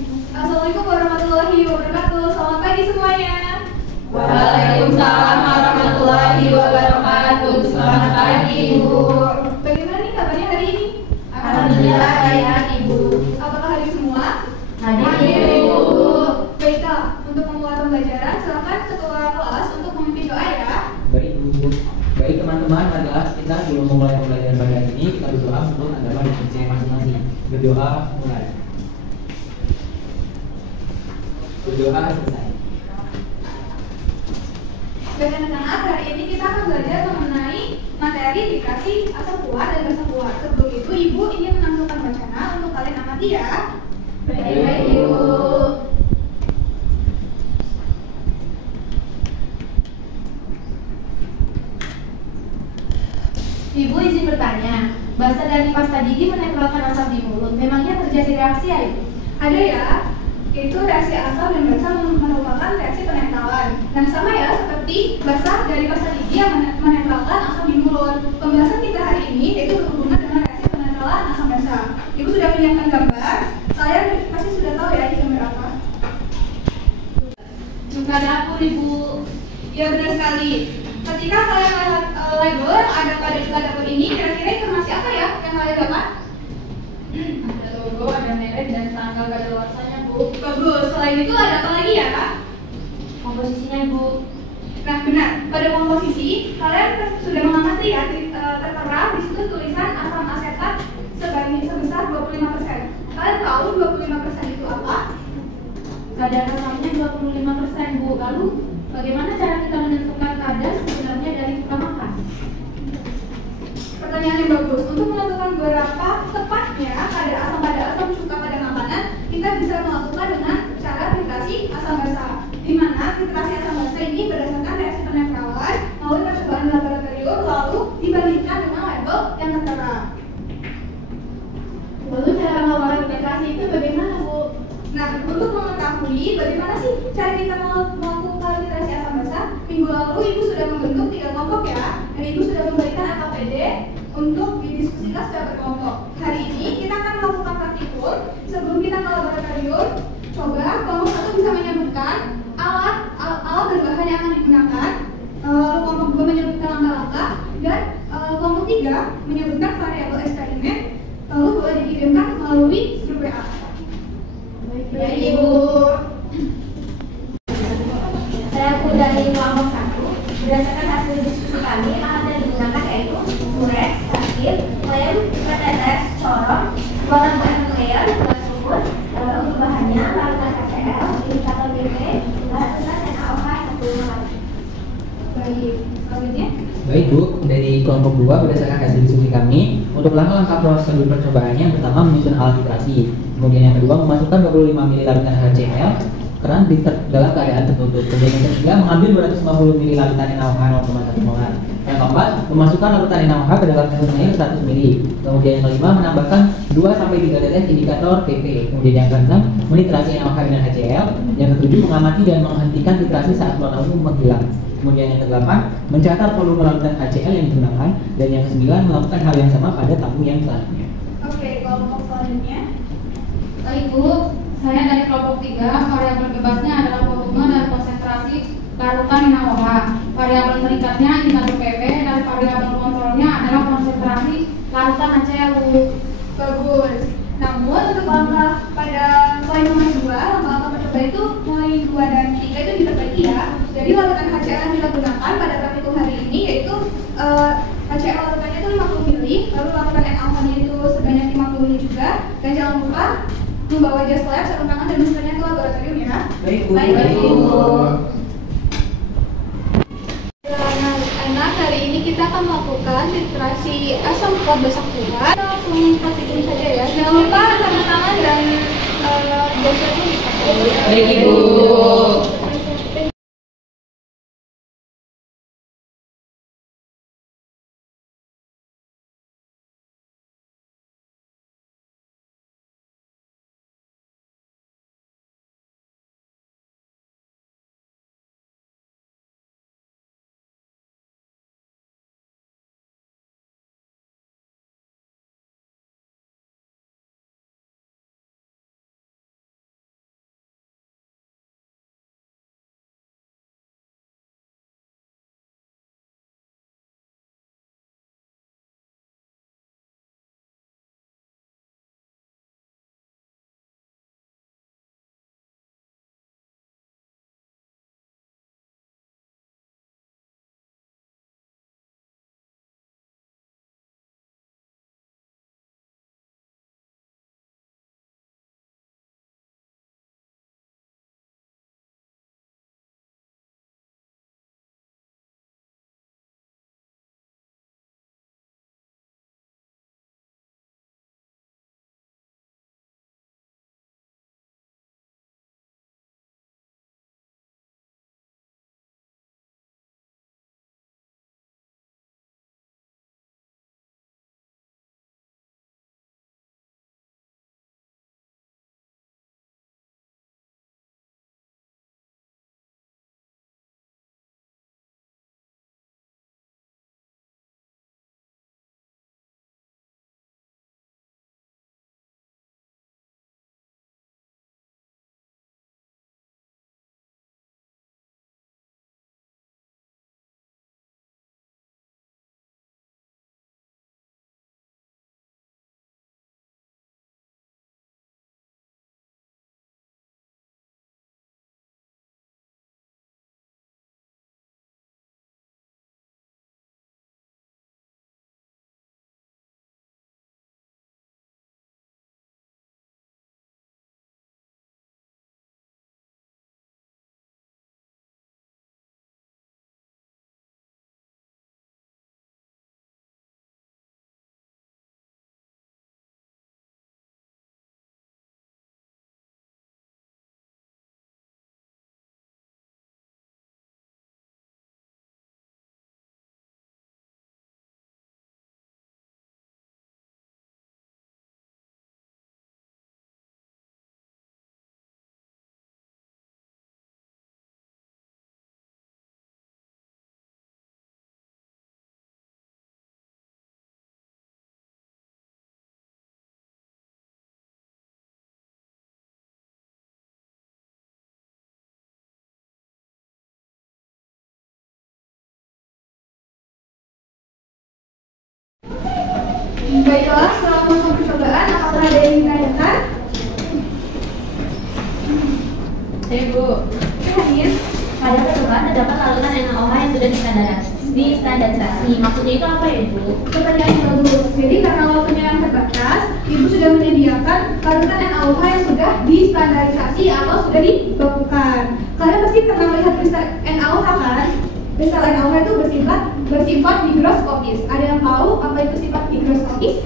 Assalamualaikum warahmatullahi wabarakatuh. Selamat pagi semuanya. Waalaikumsalam warahmatullahi wabarakatuh. Selamat pagi, Ibu. Bagaimana nih kabarnya hari ini? Alhamdulillah sehat, Ibu. Apakah hadir semua? Hadir, Ibu. Baiklah, untuk memulai pembelajaran, silakan ketua kelas untuk memimpin doa ya. Baik Bu, baik teman-teman, adalah kita belum memulai pembelajaran pada hari ini, kita berdoa untuk agama dan percaya masing-masing. Berdoa mulai. Berdoa selesai. Baik anak-anak, hari ini kita akan belajar mengenai materi literasi asal kuat dan bahasa kuat. Sebelum itu, Ibu ingin menampilkan wacana untuk kalian amati ya. Baik, Ibu. Ibu izin bertanya, bahasa dari pasta gigi menempelkan asap di mulut. Memangnya terjadi reaksi ya, Ibu? Ada ya, yaitu reaksi asam dan basa merupakan reaksi penetralan. Nah sama ya seperti basa dari pasta gigi yang menetralkan asam di mulut. Pembahasan kita hari ini yaitu berhubungan dengan reaksi penetralan asam basa. Ibu sudah menyiapkan gambar, kalian pasti sudah tahu ya ini gambar apa. Cuka dapur, Ibu. Ya benar sekali. Ketika kalian melihat label yang ada pada cuka dapur ini, kira-kira informasi apa ya yang kalian dapat? Ada logo, ada merek, dan tanggal kadaluarsanya, Bu. Bagus. Selain itu ada apa lagi ya? Komposisinya, Ibu. Nah benar, pada komposisi kalian sudah mengamati ya tertera di situ tulisan asam asetat sebesar 25%. Kalian tahu 25% itu apa? Kadar asamnya 25%, Bu. Lalu, bagaimana cara kita menentukan kadar sebenarnya dari kita makan? Pertanyaan yang bagus. Untuk menentukan berapa tepatnya kadar asam pada asam cuka pada makanan, kita bisa melakukan dengan cara filtrasi asam basa. Di mana filtrasi asam basa ini berdasarkan reaksi penetralan melalui percobaan di laboratorium lalu dibandingkan dengan label yang tertera. Lalu cara melakukan filtrasi itu bagaimana, Bu? Nah, untuk mengetahui bagaimana sih cara kita melakukan filtrasi asam basa, minggu lalu Ibu sudah membentuk 3 kelompok ya, dan Ibu sudah memberikan LKPD untuk didiskusikan secara berkelompok. Hari ini kita akan melakukan praktikum. Sebelum kita ke laboratorium, coba kelompok 1 bisa menyebutkan alat dan bahan yang akan digunakan, lalu kelompok 2 menyebutkan langkah-langkah, dan kelompok 3 menyebutkan variabel eksperimen, lalu boleh dikirimkan melalui grup WA. Baik, Ibu. Saya Bu dari kelompok 1. Berdasarkan hasil diskusi kami, alat yang digunakan yaitu murex, sakit, lem, PTS, corong, warna buah layer, gas ukur, untuk bahannya, larutan HCl, indikator BP, larutan NaOH 1,5. Baik, selanjutnya. Baik Bu, dari kelompok 2 berdasarkan hasil diskusi kami, untuk langkah-langkah prosedur percobaannya yang pertama menyusun alat filtrasi, kemudian yang kedua memasukkan 25 ml larutan HCl keran dalam keadaan tertutup, kemudian yang ketiga mengambil 250 ml larutan NaOH 0,1 molar, yang keempat memasukkan larutan NaOH ke dalam satu air 100 ml, kemudian yang kelima menambahkan 2-3 tetes indikator PP, kemudian yang keenam menitrasi NaOH dengan HCl, yang ketujuh mengamati dan menghentikan titrasi saat warna ungu menghilang. Kemudian yang kedelapan, mencatat volume larutan HCl yang digunakan, dan yang kesembilan melakukan hal yang sama pada tabung yang selanjutnya. Oke, kelompok selanjutnya. Baik, Bu. Saya dari kelompok 3, variabel bebasnya adalah volume dan konsentrasi larutan NaOH. Variabel terikatnya indikator PP dan variabel kontrolnya adalah konsentrasi larutan HCl, Bu. Bagus. Namun untuk langkah pada poin nomor 2, langkah percobaan itu mulai 2 dan 3 itu diperbaiki ya. Jadi larutan HCl yang kita gunakan pada praktikum hari ini yaitu HCl larutannya itu 50 ml, lalu larutan NaOH-nya itu sebanyak 50 ml juga. Dan jangan lupa membawa jas lab, sarung tangan dan maskernya ke laboratorium ya. Baik Bu. Baik, Bu. Anak, hari ini kita akan melakukan filtrasi asam kuat basa kuat. Kita langsung praktikum saja ya. Jangan lupa sarung tangan dan jas labnya dipakai. Baik Ibu. Baiklah, setelah melakukan percobaan, apakah ada yang ditanyakan? Bu. Hadir. Pada percobaan terdapat larutan NaOH yang sudah distandarisasi. Maksudnya itu apa ya, Bu? Pertanyaan yang bagus. Jadi karena waktunya yang terbatas, Ibu sudah menyediakan larutan NaOH yang sudah distandarisasi atau sudah dibakukan. Kalian pasti pernah melihat kristal NaOH kan? Kristal NaOH itu bersifat higroskopis. Ada yang tahu apa itu sifat higroskopis?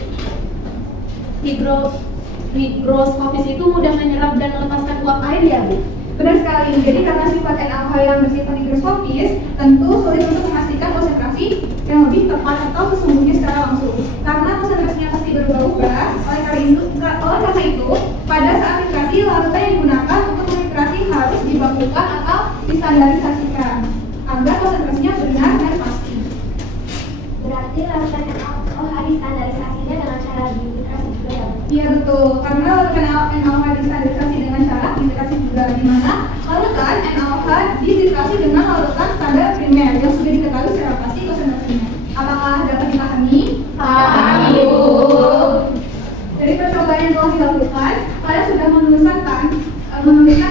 Higroskopis itu mudah menyerap dan melepaskan uap air ya, Bu? Benar sekali. Jadi karena sifat NaOH yang bersifat higroskopis, tentu sulit untuk memastikan konsentrasi yang lebih tepat atau sesungguhnya secara langsung. Karena konsentrasinya pasti berubah-ubah. Oleh karena itu, pada saat filtrasi larutan yang digunakan untuk filtrasi harus dibakukan atau distandarisasikan agar konsentrasinya benar dan pasti. Berarti larutan NaOH distandarisasinya dengan cara difiltrasi juga ya, Bu? Iya betul. Karena larutan NaOH distandarisasi dengan cara filtrasi juga, di mana larutan NaOH difiltrasi dengan larutan standar primer yang sudah diketahui secara pasti konsentrasinya. Apakah dapat dipahami? Paham, Ibu. Dari percobaan yang telah dilakukan, kalian sudah menuliskan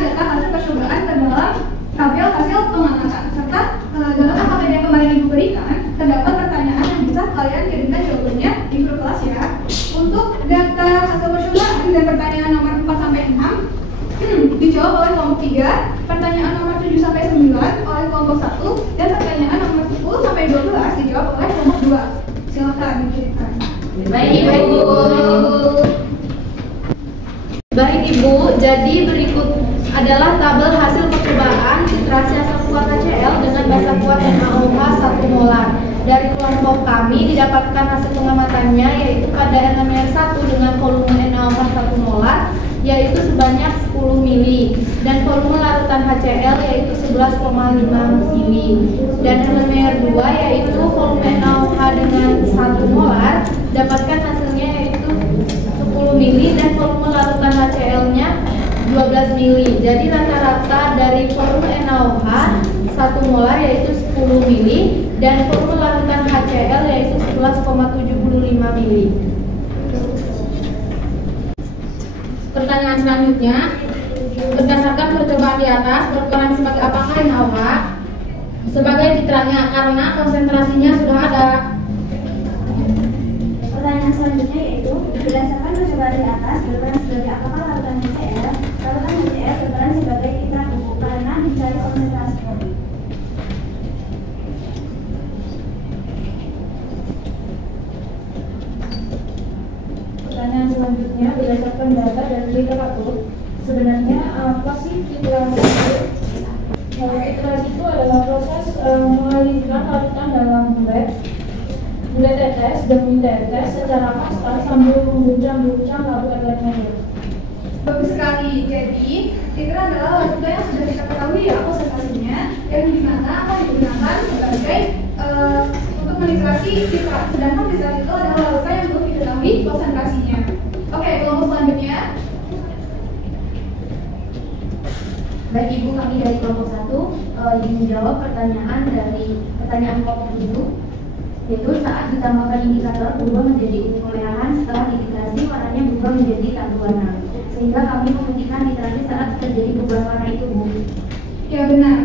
data hasil percobaan ke dalam tabel hasil pengamatan, serta dalam AKPD yang kemarin Ibu berikan terdapat pertanyaan yang bisa kalian kirimkan jawabannya di grup kelas ya. Untuk data hasil percobaan dan pertanyaan nomor 4 sampai 6 dijawab oleh kelompok 3, pertanyaan nomor 7 sampai 9 oleh kelompok 1, dan pertanyaan nomor 10 sampai 12 dijawab oleh kelompok 2. Silakan dikirimkan. Baik, Ibu. Baik, Ibu. Jadi berikut adalah tabel hasil percobaan filtrasi asam kuat HCl dengan basa kuat NaOH 1 molar. Dari kelompok kami didapatkan hasil pengamatannya yaitu pada NaMr1 dengan volume NaOH 1 molar yaitu sebanyak 10 mili dan volume larutan HCl yaitu 11,5 mili, dan NaMr2 yaitu volume NaOH dengan 1 molar dapatkan hasilnya yaitu 10 mili dan volume larutan HCl-nya 12 mili. Jadi rata-rata dari volume NaOH 1 molar yaitu 10 mili dan volume larutan HCl yaitu 11,75 mili. Pertanyaan selanjutnya, berdasarkan percobaan di atas, berperan sebagai apakah NaOH? Sebagai fitranya, karena konsentrasinya sudah ada. Pertanyaan selanjutnya yaitu berdasarkan percobaan di atas berperan sebagai apakah larutan HCl? Larutan HCl berperan sebagai fitra buku karena dicari konsentrasinya. Pertanyaan selanjutnya berdasarkan data dari literatur, sebenarnya apa sih filtrasi? Filtrasi itu adalah proses mengalirkan larutan dalam bulet tetes demi tetes secara konstan sambil mengguncang-guncang labu airnya. Bagus sekali. Jadi filter adalah larutan yang sudah kita ketahui ya konsentrasinya, yang dimana akan digunakan sebagai untuk menilai filter. Sedangkan filter itu adalah larutan yang belum diketahui konsentrasinya. Oke, kelompok selanjutnya. Baik, Ibu, kami dari kelompok 1 ingin menjawab pertanyaan kelompok 7, yaitu saat ditambahkan indikator berubah menjadi ungu kemerahan setelah dititrasi warnanya berubah menjadi tabu warna, sehingga kami menghentikan titrasi saat terjadi perubahan warna itu, Bu. Ya benar.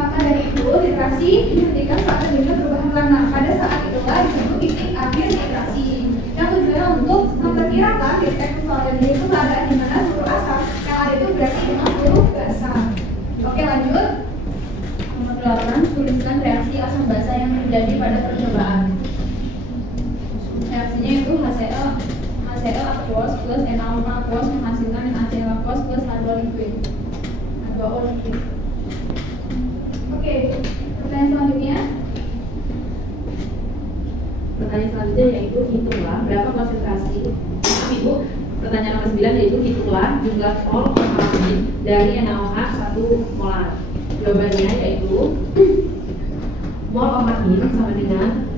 Maka dari itu titrasi dihentikan saat terjadi perubahan warna. Pada saat itulah disebut titik akhir titrasi. Yang tujuannya untuk memperkirakan titik ekvivalent yaitu keadaan di mana seluruh asap yang ada itu berarti dengan seluruh basah. Oke, lanjut. Nomor 8, tuliskan reaksi asam basa yang terjadi pada percobaan. Reaksinya itu HCl aqueous plus NaOH aqueous menghasilkan NaCl aqueous plus H2O liquid. Oke, pertanyaan selanjutnya. Pertanyaan selanjutnya yaitu hitunglah berapa konsentrasi. Ibu, pertanyaan nomor 9 yaitu hitunglah jumlah mol OH dari NaOH 1 molar. Jawabannya yaitu mol OH sama dengan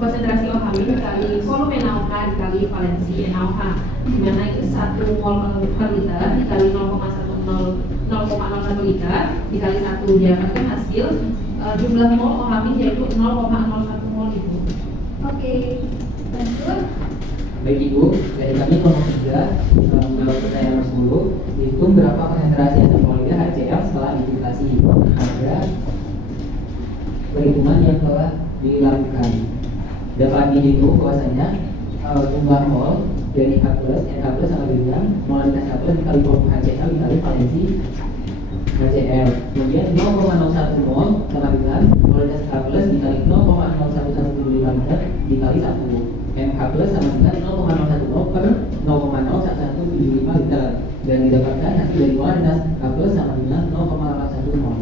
konsentrasi OH dikali volume NaOH dikali valensi NaOH, di mana itu 1 mol per liter dikali 0,01 liter dikali 1 didapatkan hasil jumlah mol OH yaitu 0,01 mol itu. Oke. Lanjut. Baik Ibu, dari kami kelompok 3 menjawab pertanyaan nomor 10. Hitung berapa konsentrasi asam klorida HCl setelah difiltrasi. Ada perhitungan yang telah dilakukan. Dapat dihitung bahwasanya jumlah mol dari H+, NH+ sama dengan molaritas H+ dikali volume HCl dikali valensi HCl. Kemudian 0,01 mol sama dengan molaritas H+ dikali 0,0117 liter dikali 1. MH+ sama dengan 0,01 mol per 0,0175 liter dan didapatkan hasil dari molaritas H+ sama dengan 0,81 mol.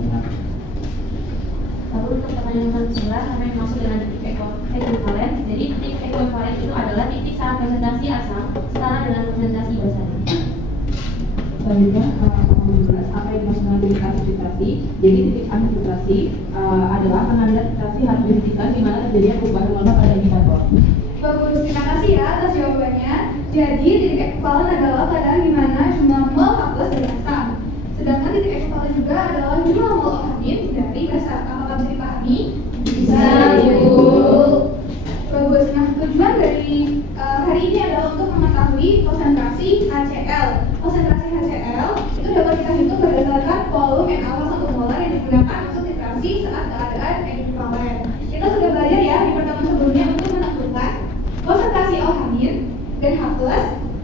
Lalu untuk pertanyaan nomor 11 apa yang dimaksud dengan titik ekuivalen? Jadi titik ekuivalen itu adalah titik saat konsentrasi asam setara dengan konsentrasi basanya. Selanjutnya apa yang dimaksud dengan titik akhir filtrasi? Jadi titik akhir filtrasi adalah pengambilan filtrasi harus dihentikan di mana terjadinya perubahan warna pada indikator. Bagus, terima kasih ya atas jawabannya. Jadi titik ekuivalen adalah keadaan di mana jumlah mol H+ dari asam. Sedangkan titik ekuivalen juga adalah jumlah mol OH- dari basa. Apakah bisa dipahami? Bisa, Ibu. Bagus. Nah, tujuan dari hari ini adalah untuk mengetahui konsentrasi HCl. Konsentrasi HCl itu dapat kita hitung berdasarkan volume NaOH 1 molar yang digunakan untuk filtrasi saat keadaan ekuivalen. Kita sudah belajar ya di pertemuan sebelumnya untuk menentukan konsentrasi OH- dan H+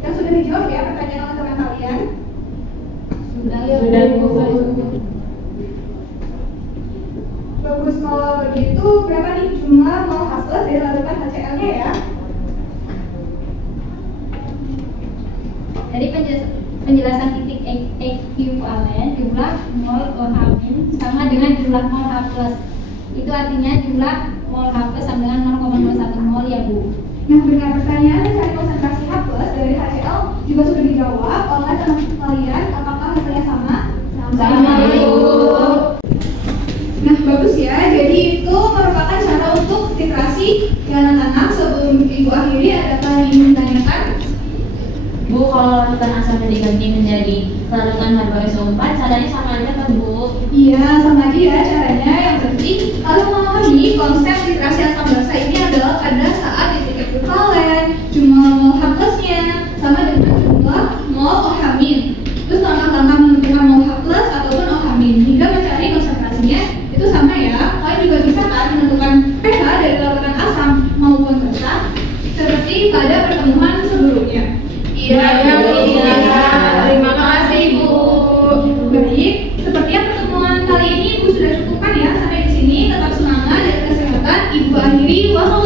yang sudah dijawab ya pertanyaan oleh teman kalian. Sudah Ibu. Bagus, kalau begitu berapa nih jumlah mol H+ dari larutan HCl-nya ya? Dari penjelasan titik ekuivalen jumlah mol OH- sama dengan jumlah mol H+. Itu artinya jumlah mol H+ sama dengan 0,01 mol ya Bu. Nah, benar, pertanyaan mencari konsentrasi H+ dari HCl juga sudah dijawab oleh teman kalian. Apakah hasilnya sama? Sama, Ibu. Nah, bagus ya. Jadi itu merupakan cara untuk filtrasi yang anak-anak. Sebelum Ibu akhiri, adakah yang ingin ditanyakan? Bu, kalau larutan asamnya diganti menjadi larutan H2SO4, caranya sama aja kan Bu? Iya, sama aja ya caranya. Yang penting kalian memahami konsep filtrasi asam basa ini adalah pada saat titik ekuivalen, jumlah mol H+-nya sama dengan jumlah mol OH-. Terus langkah-langkah menentukan mol H+ ataupun OH- hingga mencari konsentrasinya itu sama ya. Kalian juga bisa kan menentukan pH dari larutan asam maupun basa seperti pada pertemuan sebelumnya. Iya, terima kasih Bu. Baik, sepertinya pertemuan kali ini Ibu sudah cukupkan ya sampai di sini. Tetap semangat dan kesehatan. Ibu akhiri. Wassalamualaikum